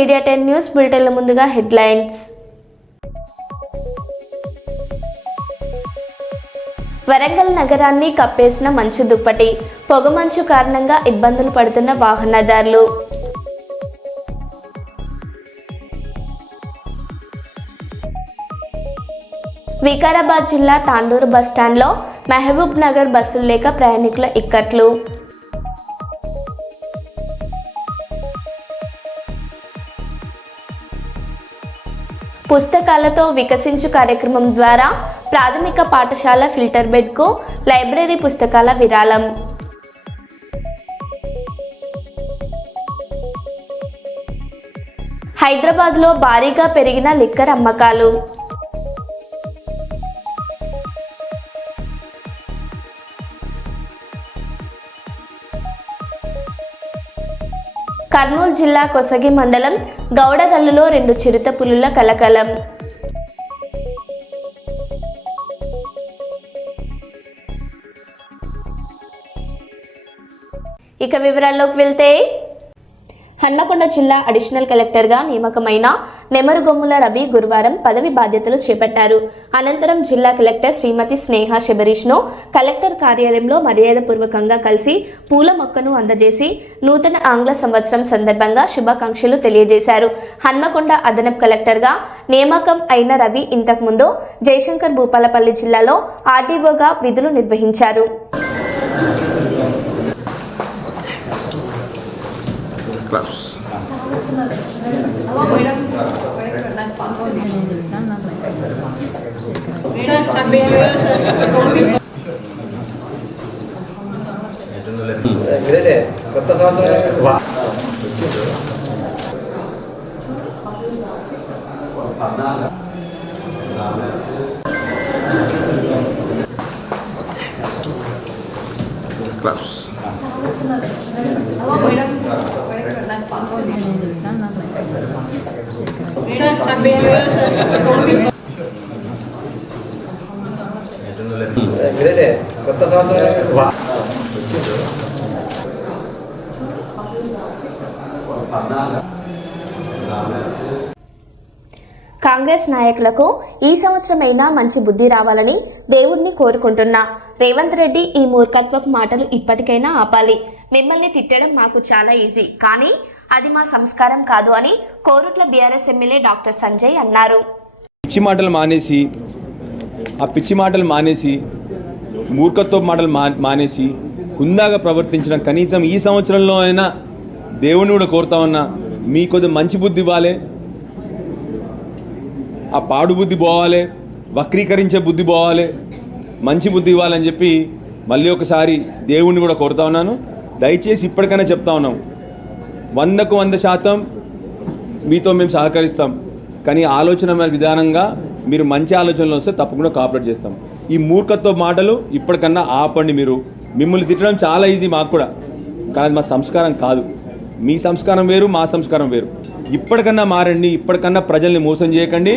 Media 10 news బులెటిన్ల ముందుగా headlines. Warangal నగరాన్ని కప్పేసిన మంచు దుప్పటి, పొగమంచు కారణంగా ఇబ్బందులు పడుతున్న వాహనదారులు. వికారాబాద్ జిల్లా తాండూరు బస్టాండ్లో మహబూబ్ నగర్ బస్సులు లేక ప్రయాణికుల ఇక్కట్లు. పుస్తకాలతో వికసించు కార్యక్రమం ద్వారా ప్రాథమిక పాఠశాల ఫిల్టర్ బెడ్కు లైబ్రరీ పుస్తకాల విరాళం. హైదరాబాద్లో భారీగా పెరిగిన లిక్కర్ అమ్మకాలు. కర్నూలు జిల్లా కొసగి మండలం గౌడగల్లులో 2 చిరుత పులుల కలకలం. ఇక వివరాల్లోకి వెళ్తే, హన్మకొండ జిల్లా అడిషనల్ కలెక్టర్గా నియామకమైన నెమరుగొమ్ముల రవి గురువారం పదవి బాధ్యతలు చేపట్టారు. అనంతరం జిల్లా కలెక్టర్ శ్రీమతి స్నేహ శబరీష్ను కలెక్టర్ కార్యాలయంలో మర్యాదపూర్వకంగా కలిసి పూల మొక్కను అందజేసి నూతన ఆంగ్ల సంవత్సరం సందర్భంగా శుభాకాంక్షలు తెలియజేశారు. హన్మకొండ అదనపు కలెక్టర్గా నియామకం అయిన రవి ఇంతకుముందు జయశంకర్ భూపాలపల్లి జిల్లాలో ఆర్డీఓగా విధులు నిర్వహించారు. కొత్త సంవత్సరం కొత్త సంవత్సరం కాంగ్రెస్ నాయకులకు ఈ సంవత్సరమైనా మంచి బుద్ధి రావాలని దేవుణ్ణి కోరుకుంటున్నా. రేవంత్ రెడ్డి ఈ మూర్ఖత్వపు మాటలు ఇప్పటికైనా ఆపాలి. మిమ్మల్ని తిట్టడం మాకు చాలా ఈజీ, కానీ అది మా సంస్కారం కాదు అని Korutla BRS MLA doctor Sanjay అన్నారు. పిచ్చి మాటలు మానేసి మూర్ఖత్వపు మాటలు మానేసి హుందాగా ప్రవర్తించడం, కనీసం ఈ సంవత్సరంలో అయినా దేవుని కూడా కోరుతా ఉన్నా మీ కొద్దిగా మంచి బుద్ధి ఇవ్వాలి, ఆ పాడు బుద్ధి పోవాలి, వక్రీకరించే బుద్ధి పోవాలి, మంచి బుద్ధి ఇవ్వాలని చెప్పి మళ్ళీ ఒకసారి దేవుణ్ణి కూడా కోరుతా ఉన్నాను. దయచేసి ఇప్పటికైనా చెప్తా ఉన్నాం, 100కు 100% మీతో మేము సహకరిస్తాం, కానీ ఆలోచన విధానంగా మీరు మంచి ఆలోచనలు వస్తే తప్పకుండా కోఆపరేట్ చేస్తాం. ఈ మూర్ఖత్వ మాటలు ఇప్పటికన్నా ఆపండి. మిమ్మల్ని తిట్టడం చాలా ఈజీ మాకు కూడా, కానీ మా సంస్కారం కాదు. మీ సంస్కారం వేరు, మా సంస్కారం వేరు. ఇప్పటికన్నా మారండి, ఇప్పటికన్నా ప్రజల్ని మోసం చేయకండి,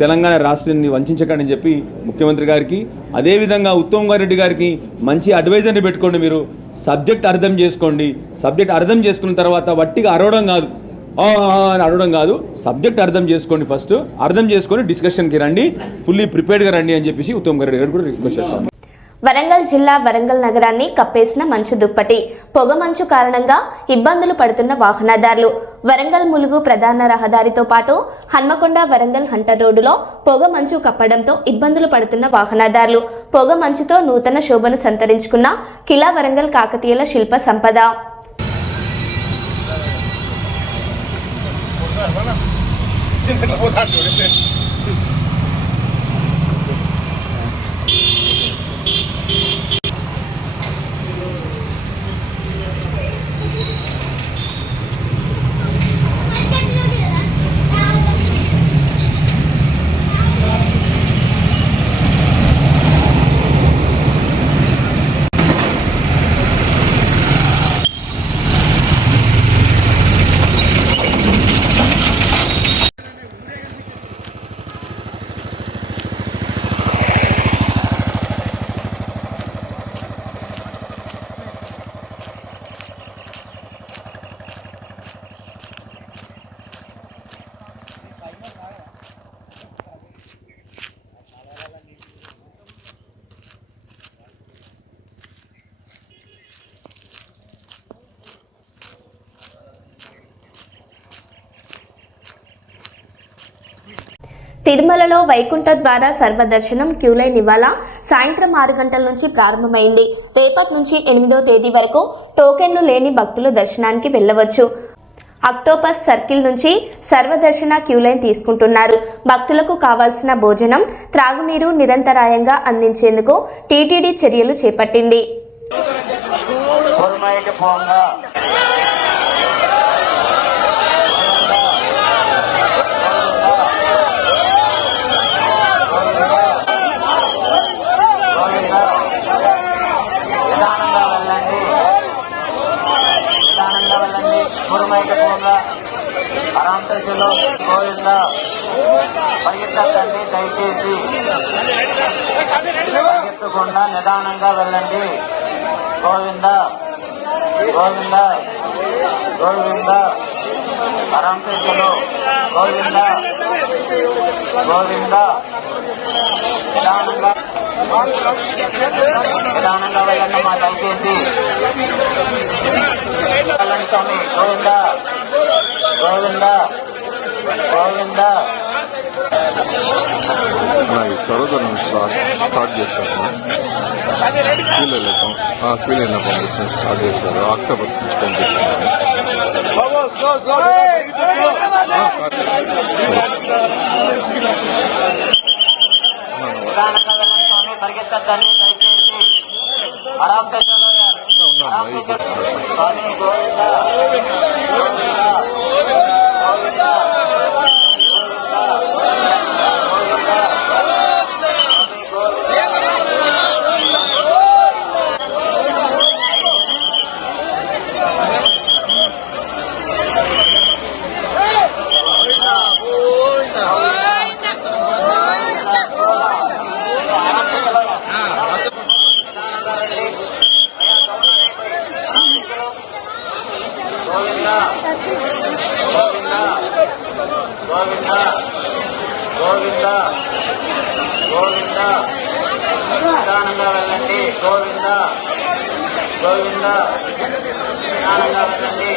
తెలంగాణ రాష్ట్రాన్ని వంచకండి అని చెప్పి ముఖ్యమంత్రి గారికి, అదేవిధంగా ఉత్తమ్ కుమార్ రెడ్డి గారికి మంచి అడ్వైజర్ని పెట్టుకోండి. మీరు సబ్జెక్ట్ అర్థం చేసుకోండి. సబ్జెక్ట్ అర్థం చేసుకున్న తర్వాత వట్టిగా అరవడం కాదు, అని అడగడం కాదు, సబ్జెక్ట్ అర్థం చేసుకోండి. ఫస్ట్ అర్థం చేసుకొని డిస్కషన్కి రండి, ఫుల్లీ ప్రిపేర్డ్గా రండి అని చెప్పేసి ఉత్తమ్ కుమార్ రెడ్డి గారు కూడా రిక్వెస్ట్ చేస్తాను. వరంగల్ జిల్లా వరంగల్ నగరాన్ని కప్పేసిన మంచు దుప్పటి, పొగమంచు కారణంగా ఇబ్బందులు పడుతున్న వాహనదారులు. వరంగల్ ములుగు ప్రధాన రహదారితో పాటు హన్మకొండ వరంగల్ హంటర్ రోడ్డులో పొగమంచు కప్పడంతో ఇబ్బందులు పడుతున్న వాహనదారులు. పొగమంచుతో నూతన శోభను సంతరించుకున్న కిలా వరంగల్ కాకతీయుల శిల్ప సంపద. తిరుమలలో వైకుంఠ ద్వార సర్వదర్శనం క్యూలైన్ ఇవాళ సాయంత్రం 6 గంటల నుంచి ప్రారంభమైంది. రేపటి నుంచి 8వ తేదీ వరకు టోకెన్లు లేని భక్తులు దర్శనానికి వెళ్ళవచ్చు. అక్టోపస్ సర్కిల్ నుంచి సర్వదర్శన క్యూలైన్ తీసుకుంటున్నారు. భక్తులకు కావాల్సిన భోజనం, త్రాగునీరు నిరంతరాయంగా అందించేందుకు టీటీడీ చర్యలు చేపట్టింది. అరాంతలో గోవింద పరిగెత్తకండి, దయచేసి పరిగెత్తకుండా నిదానంగా వెళ్ళండి. గోవింద గోవింద గోవింద అరాంతలో గోవింద గోవింద నిదానంగా వెళ్ళండి మా దయచేసి వెళ్ళండి స్వామి. గోవింద గోవింద గోవింద. సర్వదర్శనం స్టార్ట్ చేశారు. క్యూలైన్లో పంపిస్తాం స్టార్ట్ చేశారు. అక్టోబర్ నుంచి పంపిస్తున్నారు. పరిగెత్తద్దండి దయచేసి. అరాంతలో స్వామి గోవింద గోవింద గోవింద గోవింద నిదానంగా వెళ్ళండి. గోవింద గోవింద నిదానంగా వెళ్ళండి.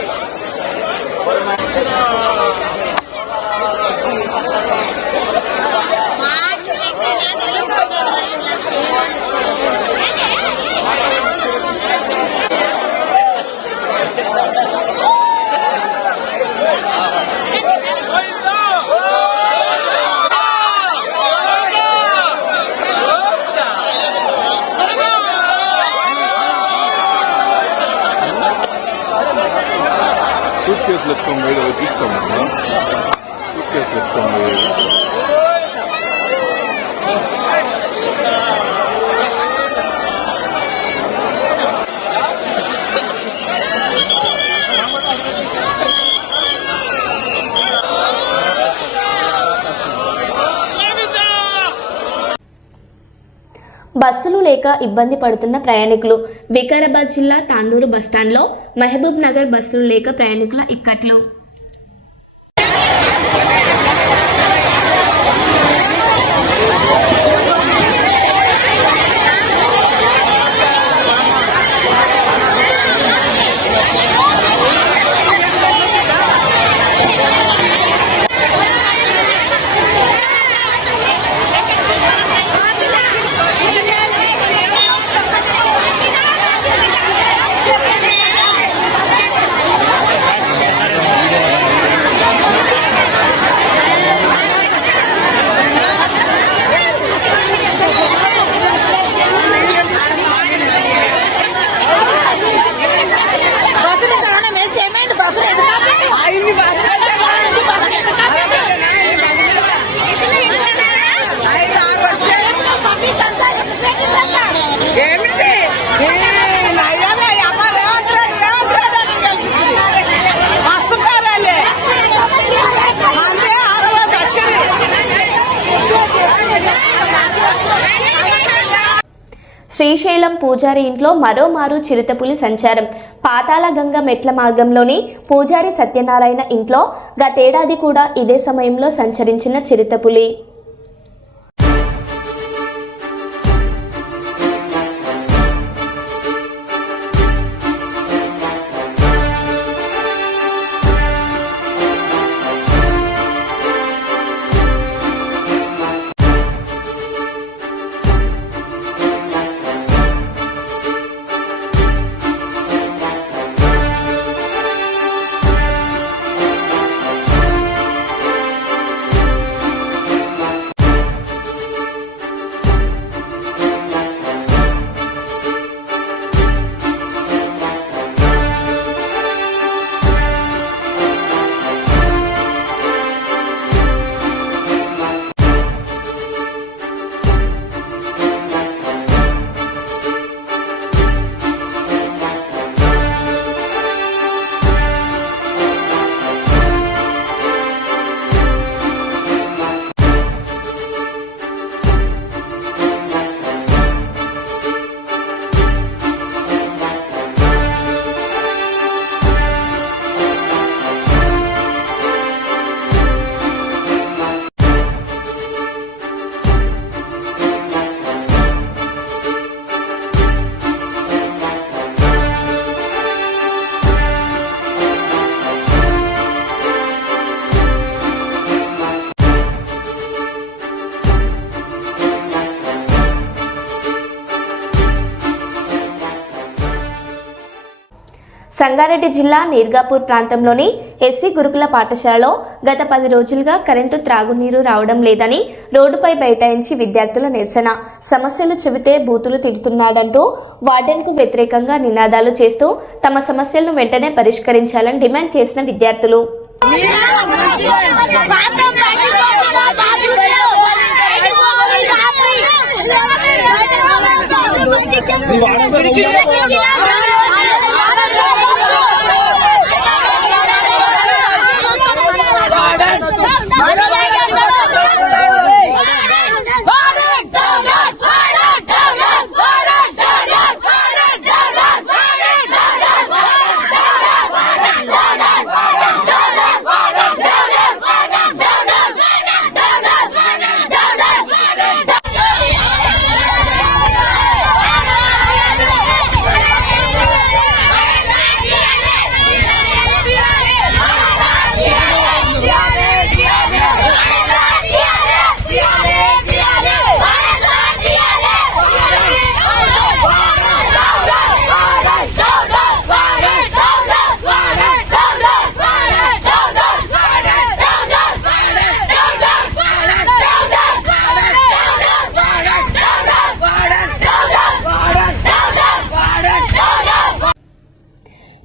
సూట్ కేసులు ఎత్తుకొని పోయి తీసుకోమన్నా. సూట్ కేసులు ఎత్తుకొని పోయి బస్సులు లేక ఇబ్బంది పడుతున్న ప్రయాణికులు. వికారాబాద్ జిల్లా తాండూరు బస్టాండ్లో మహబూబ్ నగర్ బస్సులు లేక ప్రయాణికుల ఇక్కట్లు. శ్రీశైలం పూజారి ఇంట్లో మరోమారు చిరుతపులి సంచారం. పాతాళగంగ మెట్ల మార్గంలోని పూజారి సత్యనారాయణ ఇంట్లో గతేడాది కూడా ఇదే సమయంలో సంచరించిన చిరుతపులి. సంగారెడ్డి జిల్లా నీర్గాపూర్ ప్రాంతంలోని ఎస్సీ గురుకుల పాఠశాలలో గత 10 రోజులుగా కరెంటు త్రాగునీరు రావడం లేదని రోడ్డుపై బైఠాయించి విద్యార్థుల నిరసన. సమస్యలు చెబితే బూతులు తిడుతున్నాడంటూ వార్డెన్కు వ్యతిరేకంగా నినాదాలు చేస్తూ తమ సమస్యలను వెంటనే పరిష్కరించాలని డిమాండ్ చేసిన విద్యార్థులు.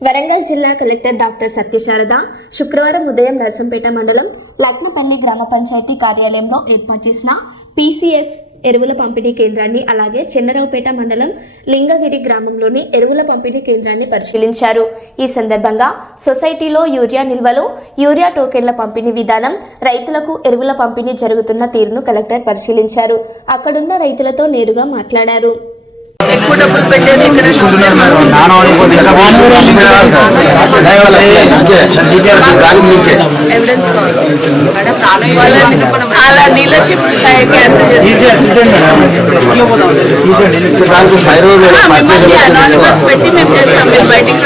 వరంగల్ జిల్లా కలెక్టర్ డాక్టర్ సత్యశారద శుక్రవారం ఉదయం నర్సంపేట మండలం లక్నపల్లి గ్రామ పంచాయతీ కార్యాలయంలో ఏర్పాటు చేసిన పీసీఎస్ ఎరువుల పంపిణీ కేంద్రాన్ని, అలాగే చెన్నరావుపేట మండలం లింగగిరి గ్రామంలోని ఎరువుల పంపిణీ కేంద్రాన్ని పరిశీలించారు. ఈ సందర్భంగా సొసైటీలో యూరియా నిల్వలు, యూరియా టోకెన్ల పంపిణీ విధానం, రైతులకు ఎరువుల పంపిణీ జరుగుతున్న తీరును కలెక్టర్ పరిశీలించారు. అక్కడున్న రైతులతో నేరుగా మాట్లాడారు. ఎక్కువ డబ్బులు పెట్టేది ఇక్కడ ఎవిడెన్స్ అలా డీలర్షిప్ క్యాన్సిల్ అనానిమస్ పెట్టి మేము చేస్తాం. మీరు బయటికి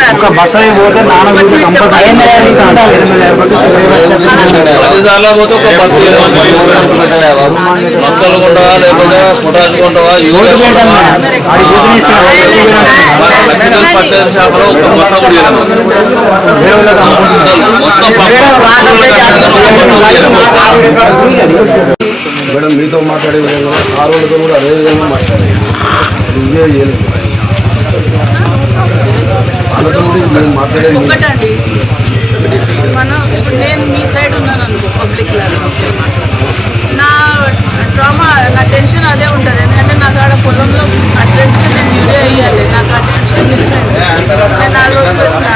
మేడం మీతో మాట్లాడే విధంగా ఆ రోజుతో కూడా అదే విధంగా మాట్లాడాలి. వాళ్ళతో మేము మాట్లాడేది ఒకటండి. మనం ఇప్పుడు నేను మీ సైడ్ ఉన్నాను అనుకో, పబ్లిక్ లాగా నా డ్రామా, నా టెన్షన్ అదే ఉంటుంది. ఎందుకంటే నాకు ఆడ పొలంలో అట్లెట్గా నేను యూరియా వేయాలి. నాకు ఆ టెన్షన్ డిఫరెంట్. నేను 4 రోజులు వచ్చిన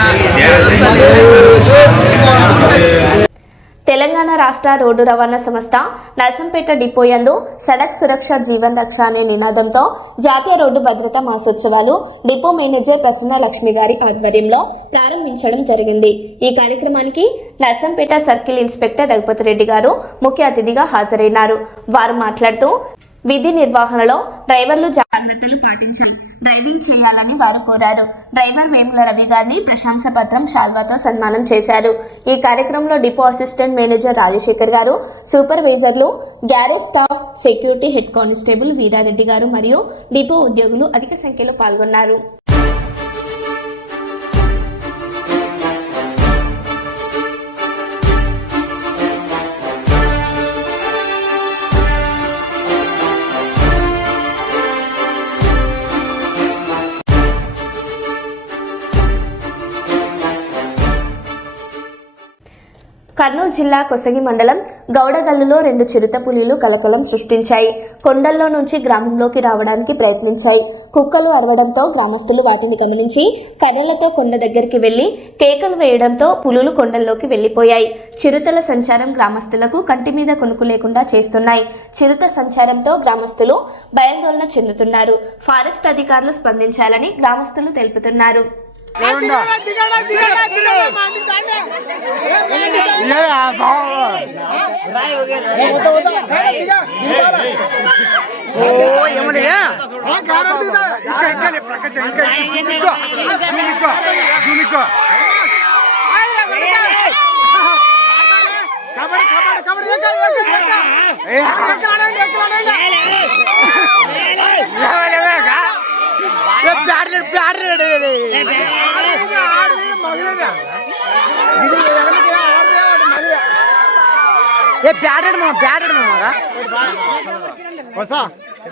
తెలంగాణ రాష్ట్ర రోడ్డు రవాణా సంస్థ నర్సంపేట డిపో యందు సడక్ సురక్ష జీవన్ రక్ష అనే నినాదంతో జాతీయ రోడ్డు భద్రతా మాసోత్సవాలు డిపో మేనేజర్ ప్రసన్న లక్ష్మి గారి ఆధ్వర్యంలో ప్రారంభించడం జరిగింది. ఈ కార్యక్రమానికి నర్సంపేట సర్కిల్ ఇన్స్పెక్టర్ రఘుపతి రెడ్డి గారు ముఖ్య అతిథిగా హాజరైనారు. వారు మాట్లాడుతూ విధి నిర్వహణలో డ్రైవర్లు జాగ్రత్తలు పాటించాలి, డ్రైవింగ్ చేయాలని వారు కోరారు. డ్రైవర్ వేముల రవి గారిని ప్రశంసా పత్రం శాల్వాతో సన్మానం చేశారు. ఈ కార్యక్రమంలో డిపో అసిస్టెంట్ మేనేజర్ రాజశేఖర్ గారు, సూపర్వైజర్లు, garage staff, security head constable Veerareddy గారు మరియు డిపో ఉద్యోగులు అధిక సంఖ్యలో పాల్గొన్నారు. కర్నూలు జిల్లా కొసగి మండలం గౌడగల్లులో 2 చిరుత పులిలు కలకలం సృష్టించాయి. కొండల్లో నుంచి గ్రామంలోకి రావడానికి ప్రయత్నించాయి. కుక్కలు అరవడంతో గ్రామస్తులు వాటిని గమనించి కర్రలతో కొండ దగ్గరికి వెళ్లి కేకలు వేయడంతో పులులు కొండల్లోకి వెళ్లిపోయాయి. చిరుతల సంచారం గ్రామస్తులకు కంటి మీద కొనుకు లేకుండా చేస్తున్నాయి. చిరుత సంచారంతో గ్రామస్తులు భయాందోళన చెందుతున్నారు. ఫారెస్ట్ అధికారులు స్పందించాలని గ్రామస్తులు తెలుపుతున్నారు.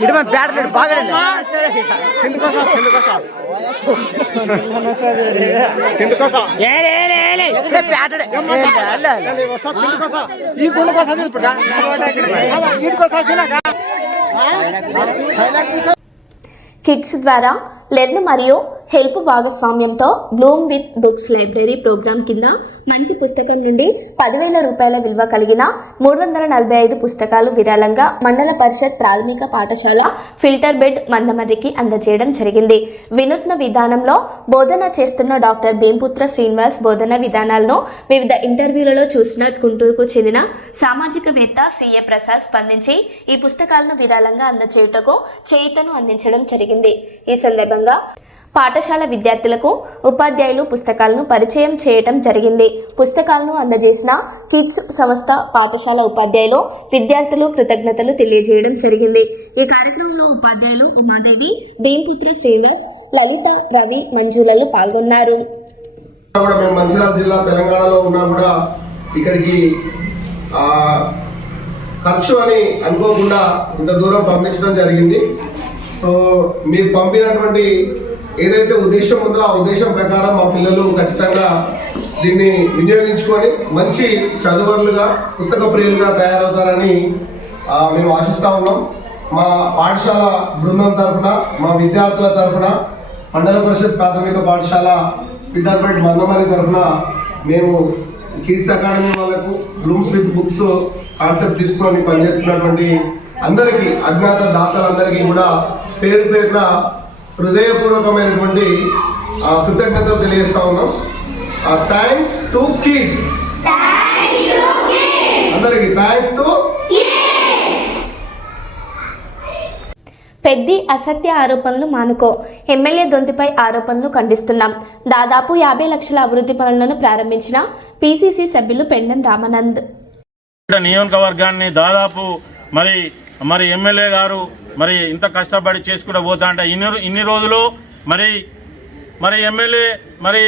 ఇటు మన బ్యాటరీ బాగా ఈ గుండె కోసం కిడ్స్ ద్వారా లెర్న్ మరియు హెల్ప్ భాగస్వామ్యంతో bloom with books library program కింద మంచి పుస్తకం నుండి 10,000 రూపాయల విలువ కలిగిన 345 పుస్తకాలు విరాళంగా మండల పరిషత్ ప్రాథమిక పాఠశాల ఫిల్టర్ బెడ్ మందమర్రికి అందజేయడం జరిగింది. వినూత్న విధానంలో బోధన చేస్తున్న డాక్టర్ భీంపుత్ర శ్రీనివాస్ బోధన విధానాలను వివిధ ఇంటర్వ్యూలలో చూసిన గుంటూరుకు చెందిన సామాజికవేత్త సిఏ ప్రసాద్ స్పందించి ఈ పుస్తకాలను విరాళంగా అందజేయుటకు చేయూతను అందించడం జరిగింది. ఈ సందర్భంగా పాఠశాల విద్యార్థులకు ఉపాధ్యాయులు పుస్తకాలను పరిచయం చేయటం జరిగింది. పుస్తకాలను అందజేసిన కిడ్స్ సంస్థ పాఠశాల ఉపాధ్యాయులు విద్యార్థులు కృతజ్ఞతలు తెలియజేయడం జరిగింది. ఈ కార్యక్రమంలో ఉపాధ్యాయులు ఉమాదేవి, భీంపుత్ర శ్రీనివాస్, లలిత, రవి, మంజులలు పాల్గొన్నారు. మేము మంచిర్యాల జిల్లా తెలంగాణలో ఉన్నా కూడా ఇక్కడికి ఖర్చు అని అనుకోకుండా ఇంత దూరం పంపించడం జరిగింది. సో మీరు పంపినటువంటి ఏదైతే ఉద్దేశం ఉందో ఆ ఉద్దేశం ప్రకారం మా పిల్లలు ఖచ్చితంగా దీన్ని వినియోగించుకొని మంచి చదువర్లుగా పుస్తక ప్రియులుగా తయారవుతారని మేము ఆశిస్తూ ఉన్నాం. మా పాఠశాల బృందం తరఫున, మా విద్యార్థుల తరఫున, మండల పరిషత్ ప్రాథమిక పాఠశాల ఫిల్టర్ బెడ్ మందమరి తరఫున మేము కిడ్స్ అకాడమీ వాళ్ళకు బ్లూమ్స్ విత్ బుక్స్ కాన్సెప్ట్ తీసుకొని పనిచేస్తున్నటువంటి అందరికీ, అజ్ఞాత దాతలందరికీ కూడా పేరు పేరున హృదయపూర్వకమైనటువంటి కృతజ్ఞతలు తెలియజేస్తా ఉన్నాం. థ్యాంక్స్ టు కిడ్స్, అందరికీ థ్యాంక్స్ టు. పెద్ది అసత్య ఆరోపణలు మానుకో, ఎమ్మెల్యే దొంతిపై ఆరోపణలు ఖండిస్తున్నాం. దాదాపు 50 లక్షల అభివృద్ధి పనులను ప్రారంభించిన పిసిసి సభ్యులు పెండెం రామానంద్. నియోజకవర్గాన్ని దాదాపు మరి ఎమ్మెల్యే గారు మరి ఇంత కష్టపడి చేసుకుంటూ పోతా అంటే ఇన్ని రోజులు మరి ఎమ్మెల్యే మరి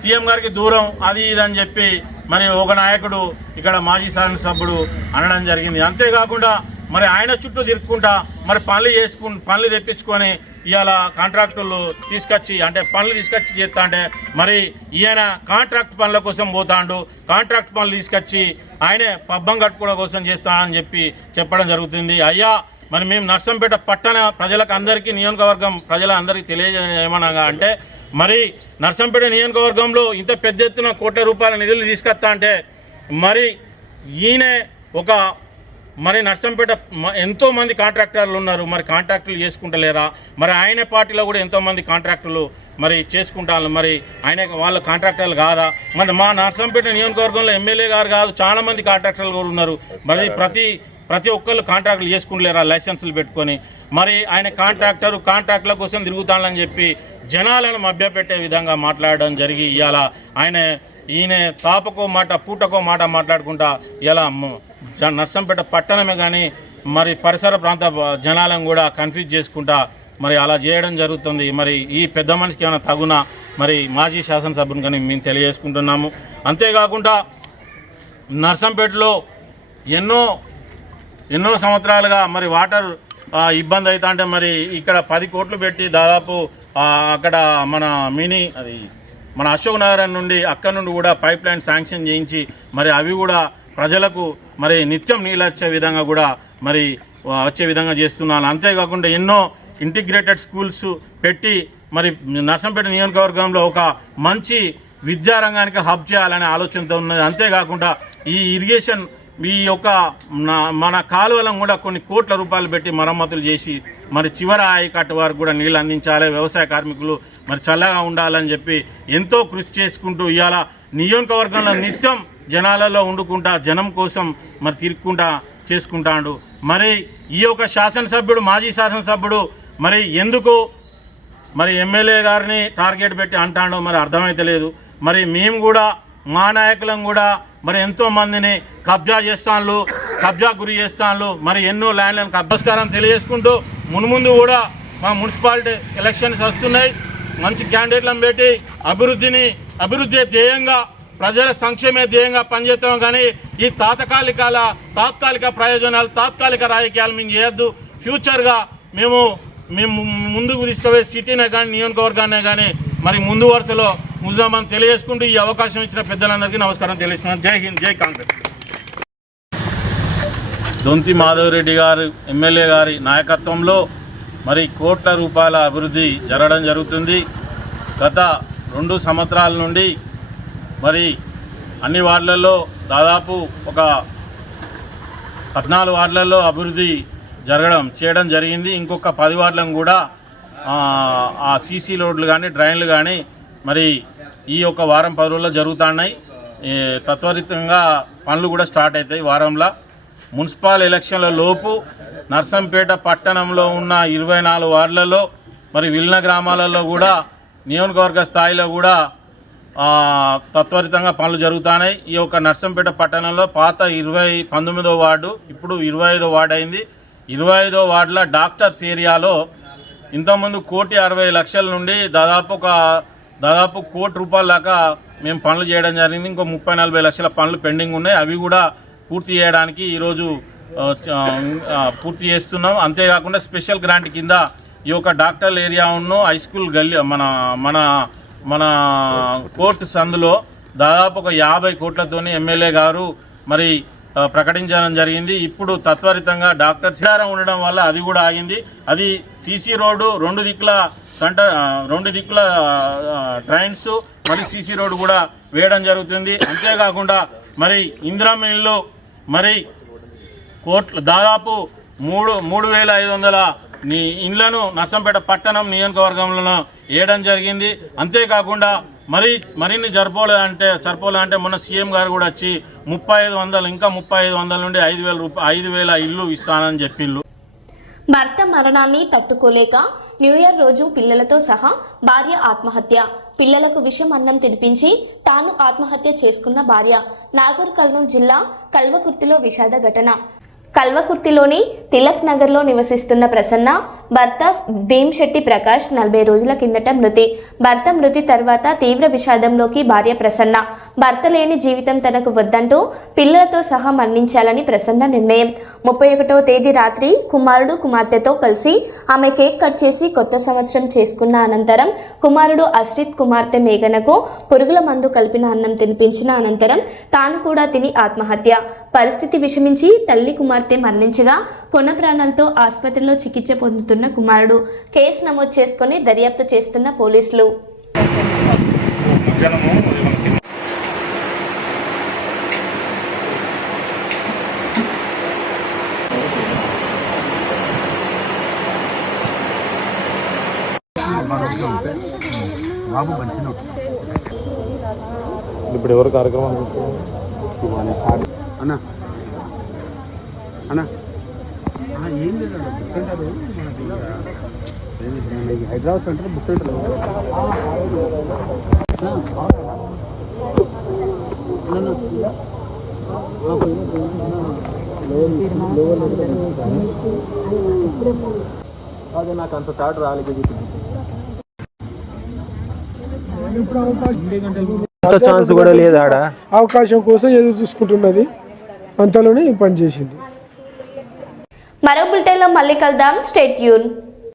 సీఎం గారికి దూరం అది ఇది అని చెప్పి మరి ఒక నాయకుడు ఇక్కడ మాజీ శాసనసభ్యుడు అనడం జరిగింది. అంతేకాకుండా మరి ఆయన చుట్టూ తిరుక్కుంటా మరి పనులు తెప్పించుకొని ఇవాళ కాంట్రాక్టులు తీసుకొచ్చి చేస్తా అంటే మరి ఈయన కాంట్రాక్ట్ పనుల కోసం పోతాడు. కాంట్రాక్ట్ పనులు తీసుకొచ్చి ఆయనే పబ్బం కట్టుకోవడం కోసం చేస్తానని చెప్పడం జరుగుతుంది. అయ్యా మరి మేము నర్సంపేట పట్టణ ప్రజలకు అందరికీ, నియోజకవర్గం ప్రజలందరికీ తెలియజేయమనగా అంటే మరి నర్సంపేట నియోజకవర్గంలో ఇంత పెద్ద ఎత్తున కోట్ల రూపాయల నిధులు తీసుకొస్తా అంటే మరి ఈయనే మరి నర్సంపేట ఎంతోమంది కాంట్రాక్టర్లు ఉన్నారు, మరి కాంట్రాక్టులు చేసుకుంటలేరా? మరి ఆయన పార్టీలో కూడా ఎంతోమంది కాంట్రాక్టులు మరి చేసుకుంటారు, మరి వాళ్ళ కాంట్రాక్టర్లు కాదా? మరి మా నర్సంపేట నియోజకవర్గంలో ఎమ్మెల్యే గారు కాదు, చాలా మంది కాంట్రాక్టర్లు కూడా ఉన్నారు. మరి ప్రతి ఒక్కళ్ళు కాంట్రాక్టులు చేసుకుంటలేరా లైసెన్సులు పెట్టుకొని? మరి ఆయన కాంట్రాక్టుల కోసం తిరుగుతానని చెప్పి జనాలను మభ్యపెట్టే విధంగా మాట్లాడడం జరిగి ఇవాళ ఈయన తాపకో మాట పూటకో మాట మాట్లాడుకుంటా ఇలా నర్సంపేట పట్టణమే కానీ మరి పరిసర ప్రాంత జనాలను కూడా కన్ఫ్యూజ్ చేసుకుంటా మరి అలా చేయడం జరుగుతుంది. మరి ఈ పెద్ద మనిషికి ఏమైనా తగునా మరి మాజీ శాసనసభ్యుని కానీ మేము తెలియజేసుకుంటున్నాము. అంతేకాకుండా నర్సంపేటలో ఎన్నో సంవత్సరాలుగా మరి వాటర్ ఇబ్బంది అవుతా అంటే మరి ఇక్కడ 10 కోట్లు పెట్టి దాదాపు అక్కడ మన అశోక్ నగర్ నుండి అక్కడ నుండి కూడా పైప్ లైన్ శాంక్షన్ చేయించి మరి అవి కూడా ప్రజలకు మరి నిత్యం నీళ్ళు వచ్చే విధంగా కూడా మరి వచ్చే విధంగా చేస్తున్నాను. అంతేకాకుండా ఎన్నో ఇంటిగ్రేటెడ్ స్కూల్స్ పెట్టి మరి నర్సంపేట నియోజకవర్గంలో ఒక మంచి విద్యారంగానికి హబ్ చేయాలనే ఆలోచనతో ఉన్నది. అంతేకాకుండా ఈ ఇరిగేషన్ మన కాలువలను కూడా కొన్ని కోట్ల రూపాయలు పెట్టి మరమ్మతులు చేసి మరి చివరి ఆయకట్టు వారికి కూడా నీళ్ళు అందించాలి, వ్యవసాయ కార్మికులు మరి చల్లగా ఉండాలని చెప్పి ఎంతో కృషి చేసుకుంటూ ఇవాళ నియోజకవర్గంలో నిత్యం జనాలలో వండుకుంటా జనం కోసం మరి తిరుక్కుంటా చేసుకుంటాడు. మరి ఈ యొక్క శాసనసభ్యుడు, మాజీ శాసనసభ్యుడు మరి ఎందుకు మరి ఎమ్మెల్యే గారిని టార్గెట్ పెట్టి అంటాడో మరి అర్థమైతలేదు. మరి మేము కూడా మా నాయకులను కూడా మరి ఎంతోమందిని కబ్జా గురి చేస్తాను, మరి ఎన్నో ల్యాండ్లను నమస్కారం తెలియజేసుకుంటూ మున్ముందు కూడా మా మున్సిపాలిటీ ఎలక్షన్స్ వస్తున్నాయి. మంచి క్యాండిడేట్లను పెట్టి అభివృద్ధిని అభివృద్ధి ధ్యేయంగా ప్రజల సంక్షేమే ధ్యేయంగా పనిచేస్తాం. కానీ ఈ తాత్కాలిక ప్రయోజనాలు, తాత్కాలిక రాజకీయాలు మేము చేయొద్దు. ఫ్యూచర్గా మేము ముందుకు తీసుకుపోయే సిటీనే కానీ నియోజకవర్గానే కానీ మరి ముందు వరుసలో ముజామని తెలియజేసుకుంటూ ఈ అవకాశం ఇచ్చిన పెద్దలందరికీ నమస్కారం తెలియజేస్తున్నాను. జై హింద్, జై కాంగ్రెస్. దొంతి మాధవరెడ్డి గారు ఎమ్మెల్యే గారి నాయకత్వంలో మరి కోట్ల రూపాయల అభివృద్ధి జరగడం జరుగుతుంది. గత 2 సంవత్సరాల నుండి మరి అన్ని వార్డులలో దాదాపు ఒక 14 వార్డులలో అభివృద్ధి చేయడం జరిగింది. ఇంకొక 10 వార్డులను కూడా ఆ సీసీ రోడ్లు కానీ డ్రైన్లు కానీ మరి ఈ యొక్క వారం 10 రోజుల్లో జరుగుతున్నాయి. తత్వరితంగా పనులు కూడా స్టార్ట్ అవుతాయి వారంలో. మున్సిపల్ ఎలక్షన్ల లోపు నర్సంపేట పట్టణంలో ఉన్న 24 వార్డులలో మరి విల్న గ్రామాలలో కూడా నియోజకవర్గ స్థాయిలో కూడా తత్వరితంగా పనులు జరుగుతున్నాయి. ఈ యొక్క నర్సంపేట పట్టణంలో పాత 19వ వార్డు ఇప్పుడు 25వ వార్డు అయింది. 25వ వార్డులో డాక్టర్స్ ఏరియాలో ఇంతకుముందు 1,60,00,000 నుండి దాదాపు 1 కోటి రూపాయల దాకా మేము పనులు చేయడం జరిగింది. ఇంకో 30-40 లక్షల పనులు పెండింగ్ ఉన్నాయి. అవి కూడా పూర్తి చేయడానికి ఈరోజు పూర్తి చేస్తున్నాం. అంతేకాకుండా స్పెషల్ గ్రాంట్ కింద ఈ యొక్క డాక్టర్ల ఏరియా ఉన్న హై స్కూల్ గల్లీ మన కోర్టు సందులో దాదాపు ఒక 50 కోట్లతోని ఎమ్మెల్యే గారు మరి ప్రకటించడం జరిగింది. ఇప్పుడు తత్వరితంగా డాక్టర్ సిరారం ఉండడం వల్ల అది కూడా ఆగింది. అది సీసీ రోడ్డు 2 దిక్కుల ట్రైన్స్ మరి సీసీ రోడ్డు కూడా వేయడం జరుగుతుంది. అంతేకాకుండా మరి ఇందిరమ్మ ఇళ్ళు మరి దాదాపు 3,500 ఇండ్లను నర్సంపేట పట్టణం నియోజకవర్గంలో వేయడం జరిగింది. అంతేకాకుండా మరిన్ని సరిపోలేదంటే మొన్న సీఎం గారు కూడా వచ్చి 3,500 ఇంకా 3,500 నుండి 5,000 ఇల్లు ఇస్తానని చెప్పిండ్రు. భర్త మరణాన్ని తట్టుకోలేక న్యూ ఇయర్ రోజు పిల్లలతో సహా భార్య ఆత్మహత్య. పిల్లలకు విషం అన్నం తినిపించి తాను ఆత్మహత్య చేసుకున్న భార్య. నాగర్ కర్నూలు జిల్లా కల్వకుర్తిలో విషాద ఘటన. కల్వకుర్తిలోని తిలక్ నగర్లో నివసిస్తున్న ప్రసన్న భర్త భీంశెట్టి ప్రకాష్ 40 రోజుల కిందట మృతి. భర్త మృతి తర్వాత తీవ్ర విషాదంలోకి భార్య ప్రసన్న. భర్త లేని జీవితం తనకు వద్దంటూ పిల్లలతో సహా మరణించాలని ప్రసన్న నిర్ణయం. 31వ తేదీ రాత్రి కుమారుడు కుమార్తెతో కలిసి ఆమె కేక్ కట్ చేసి కొత్త సంవత్సరం చేసుకున్న అనంతరం కుమారుడు అశ్రిత్ కుమార్తె మేఘనకు పురుగుల మందు కలిపిన అన్నం తినిపించిన అనంతరం తాను కూడా తిని ఆత్మహత్య. పరిస్థితి విషమించి తల్లి కుమార్తె మరణించగా కొన ప్రాణాలతో ఆసుపత్రిలో చికిత్స పొందుతున్న కుమారుడు. కేసు నమోదు చేసుకుని దర్యాప్తు చేస్తున్న పోలీసులు. ఇప్పుడు ఎవరు కార్యక్రమం అన్నా అన్నా ఏం లేదు హైదరాబాద్ సెంటర్ బుక్ సెంటర్ అదే నాకు అంత థాట్ రాలేదు. ఛాన్స్ కూడా లేదు ఆడ. అవకాశం కోసం ఎదురు చూసుకుంటున్నది, అంతలోనే పనిచేసింది. మరో బులెటిన్లో మళ్ళీ కలుద్దాం. Stay tune.